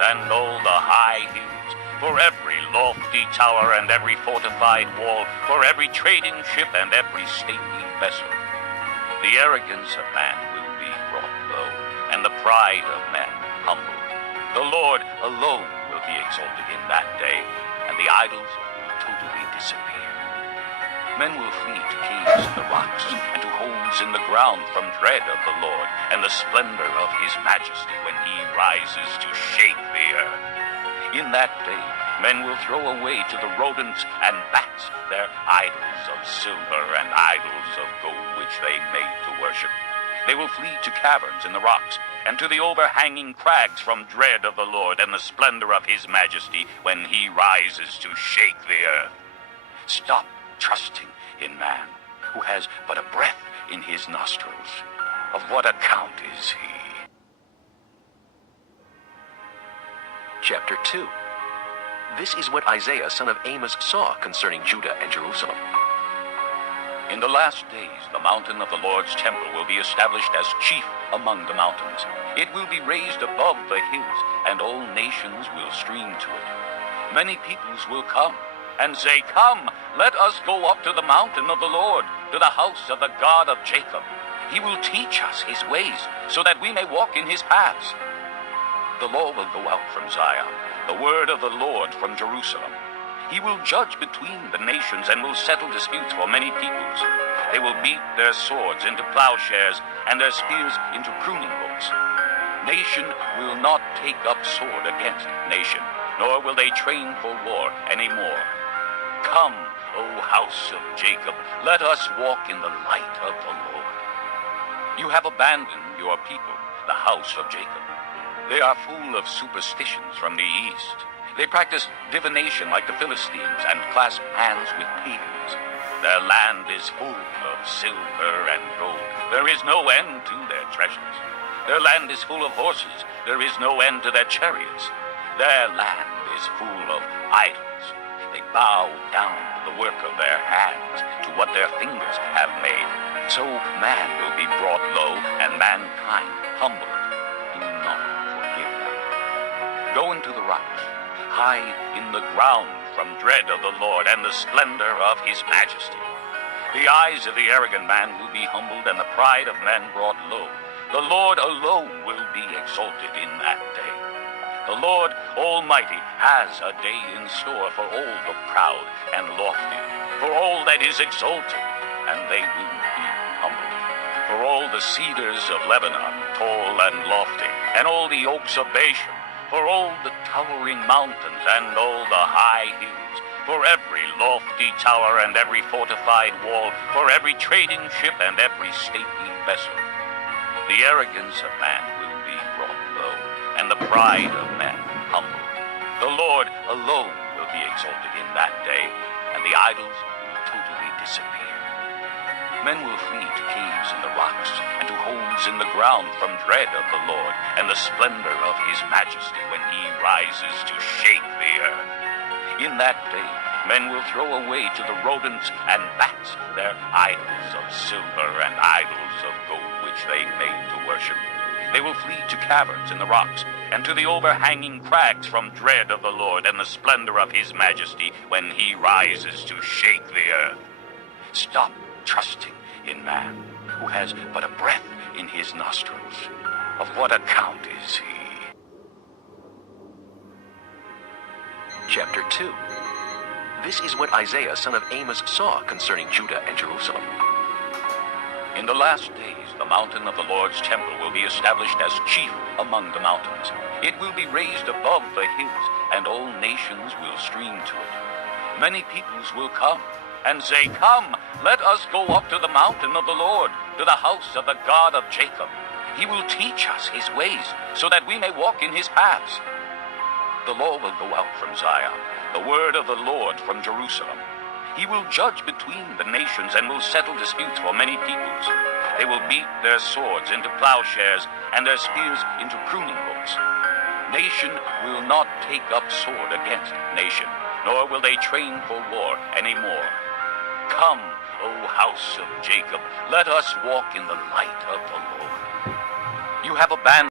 and all the high hills, for every lofty tower and every fortified wall, for every trading ship and every stately vessel. The arrogance of man will be brought low, and the pride of men humbled. The Lord alone will be exalted in that day, and the idols will totally disappear. Men will flee to caves in the rocks and to holes in the ground from dread of the Lord and the splendor of his majesty when he rises to shake the earth. In that day, men will throw away to the rodents and bats their idols of silver and idols of gold which they made to worship. They will flee to caverns in the rocks and to the overhanging crags from dread of the Lord and the splendor of his majesty when he rises to shake the earth. Stop trusting in man, who has but a breath in his nostrils. Of what account is he? Chapter 2. This is what Isaiah son of Amos saw concerning Judah and Jerusalem. In the last days, the mountain of the Lord's temple will be established as chief among the mountains. It will be raised above the hills, and all nations will stream to it. Many peoples will come and say, "Come, let us go up to the mountain of the Lord, to the house of the God of Jacob. He will teach us his ways, so that we may walk in his paths." The law will go out from Zion, the word of the Lord from Jerusalem. He will judge between the nations and will settle disputes for many peoples. They will beat their swords into plowshares and their spears into pruning hooks. Nation will not take up sword against nation, nor will they train for war any more. Come, O house of Jacob, let us walk in the light of the Lord. You have abandoned your people, the house of Jacob. They are full of superstitions from the east. They practice divination like the Philistines and clasp hands with pagans. Their land is full of silver and gold. There is no end to their treasures. Their land is full of horses. There is no end to their chariots. Their land is full of idols. They bow down to the work of their hands, to what their fingers have made. So man will be brought low, and mankind humbled. Do not forgive them. Go into the rocks, hide in the ground from dread of the Lord and the splendor of his majesty. The eyes of the arrogant man will be humbled, and the pride of men brought low. The Lord alone will be exalted in that day. The Lord Almighty has a day in store for all the proud and lofty, for all that is exalted, and they will be humbled. For all the cedars of Lebanon, tall and lofty, and all the oaks of Bashan, for all the towering mountains and all the high hills, for every lofty tower and every fortified wall, for every trading ship and every stately vessel. The arrogance of man will be brought low, and the pride of men humbled. The Lord alone will be exalted in that day, and the idols will totally disappear. Men will flee to caves in the rocks and to holes in the ground from dread of the Lord and the splendor of his majesty when he rises to shake the earth. In that day, men will throw away to the rodents and bats their idols of silver and idols of gold which they made to worship. They will flee to caverns in the rocks and to the overhanging crags from dread of the Lord and the splendor of his majesty when he rises to shake the earth. Stop trusting in man, who has but a breath in his nostrils. Of what account is he? Chapter 2. This is what Isaiah son of Amos saw concerning Judah and Jerusalem. In the last days, the mountain of the Lord's temple will be established as chief among the mountains. It will be raised above the hills, and all nations will stream to it. Many peoples will come and say, "Come, let us go up to the mountain of the Lord, to the house of the God of Jacob. He will teach us his ways, so that we may walk in his paths." The law will go out from Zion, the word of the Lord from Jerusalem. He will judge between the nations and will settle disputes for many peoples. They will beat their swords into plowshares and their spears into pruning hooks. Nation will not take up sword against nation, nor will they train for war any more. Come, O house of Jacob, let us walk in the light of the Lord. You have abandoned